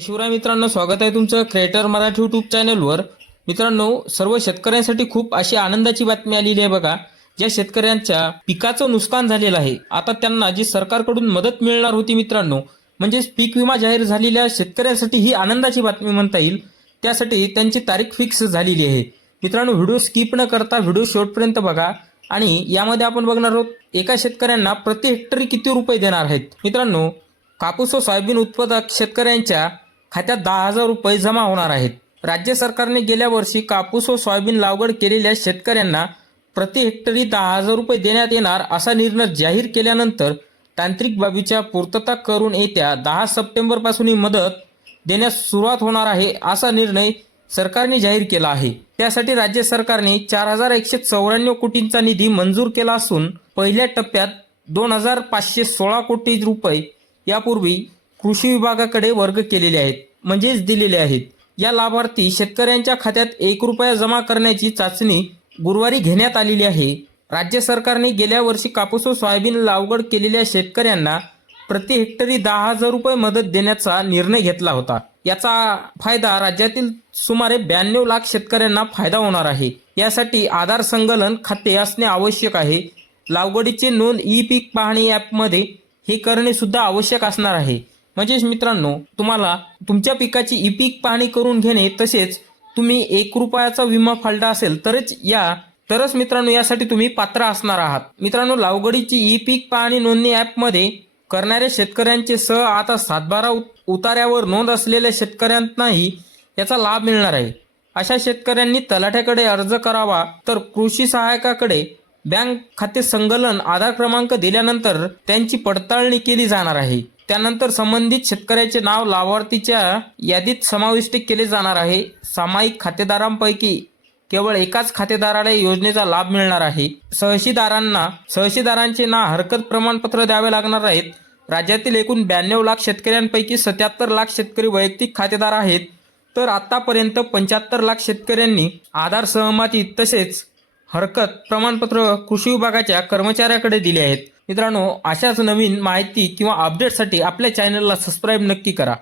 शिवराय मित्रांनो स्वागत आहे तुमचं क्रिएटर मराठी यूट्यूब चॅनलवर मित्रांनो सर्व शेतकऱ्यांसाठी खूप अशी आनंदाची बातमी आलेली आहे बघा. ज्या शेतकऱ्यांच्या पिकाचं नुकसान झालेलं आहे आता त्यांना जी सरकारकडून मदत मिळणार होती मित्रांनो म्हणजेच पीक विमा जाहीर झालेल्या शेतकऱ्यांसाठी ही आनंदाची बातमी म्हणता येईल. त्यासाठी त्यांची तारीख फिक्स झालेली आहे. मित्रांनो व्हिडिओ स्किप न करता व्हिडिओ शेवटपर्यंत बघा. आणि यामध्ये आपण बघणार आहोत एका शेतकऱ्यांना प्रति हेक्टरी किती रुपये देणार आहेत? मित्रांनो कापूस व सोयाबीन उत्पादक शेतकऱ्यांच्या खात्यात दहा हजार रुपये जमा होणार आहेत. राज्य सरकारने गेल्या वर्षी कापूस व सोयाबीन लागवड केलेल्या शेतकऱ्यांना प्रति हेक्टरी दहा हजार रुपये देण्यात येणार असा निर्णय जाहीर केल्यानंतर तांत्रिक बाबीच्या पूर्तता करून येत्या दहा सप्टेंबरपासून ही मदत देण्यास सुरुवात होणार आहे असा निर्णय सरकारने जाहीर केला आहे. त्यासाठी राज्य सरकारने चार हजार एकशे चौऱ्याण्णव कोटींचा निधी मंजूर केला असून पहिल्या टप्प्यात दोन हजार पाचशे सोळा कोटी रुपये यापूर्वी कृषी विभागाकडे वर्ग केलेले आहेत म्हणजेच दिलेले आहेत. या लाभार्थी शेतकऱ्यांच्या खात्यात एक रुपया जमा करण्याची चाचणी गुरुवारी घेण्यात आलेली आहे. राज्य सरकारने गेल्या वर्षी कापूस व सोयाबीन लागवड केलेल्या शेतकऱ्यांना प्रति हेक्टरी दहा हजार रुपये मदत देण्याचा निर्णय घेतला होता. याचा फायदा राज्यातील सुमारे ब्याण्णव लाख शेतकऱ्यांना फायदा होणार आहे. यासाठी आधार संकलन खाते असणे आवश्यक आहे. लागवडीचे नोंद ई पीक पाहणी ॲपमध्ये हे करणे सुद्धा आवश्यक असणार आहे. म्हणजेच मित्रांनो तुम्हाला तुमच्या पिकाची ई पीक पाहणी करून घेणे तसेच तुम्ही एक रुपयाचा विमा फाळला असेल तरच या तरच मित्रांनो यासाठी तुम्ही पात्र असणार आहात. मित्रांनो लावगडीची ई पीक पाहणी नोंदणी ॲपमध्ये करणाऱ्या शेतकऱ्यांचे सह आता सातबारा उत- उतार्यावर नोंद असलेल्या शेतकऱ्यांनाही याचा लाभ मिळणार आहे. अशा शेतकऱ्यांनी तलाठ्याकडे अर्ज करावा तर कृषी सहायकाकडे बँक खाते संकलन आधार क्रमांक दिल्यानंतर त्यांची पडताळणी केली जाणार आहे. त्यानंतर संबंधित शेतकऱ्याचे नाव लाभार्थीच्या यादीत समाविष्ट केले जाणार आहे. सामायिक खातेदारांपैकी केवळ एकाच खातेदाराला योजनेचा लाभ मिळणार आहे. सहशीदारांना सहशीदारांचे ना हरकत प्रमाणपत्र द्यावे लागणार आहेत. राज्यातील एकूण ब्याण्णव लाख शेतकऱ्यांपैकी सत्याहत्तर लाख शेतकरी वैयक्तिक खातेदार आहेत. तर आतापर्यंत पंच्याहत्तर लाख शेतकऱ्यांनी आधार सहमती तसेच हरकत प्रमाणपत्र कृषी विभागाच्या कर्मचाऱ्याकडे दिले आहेत. मित्रांनो अशाच नवीन माहिती किंवा अपडेटसाठी आपल्या चॅनलला सबस्क्राईब नक्की करा.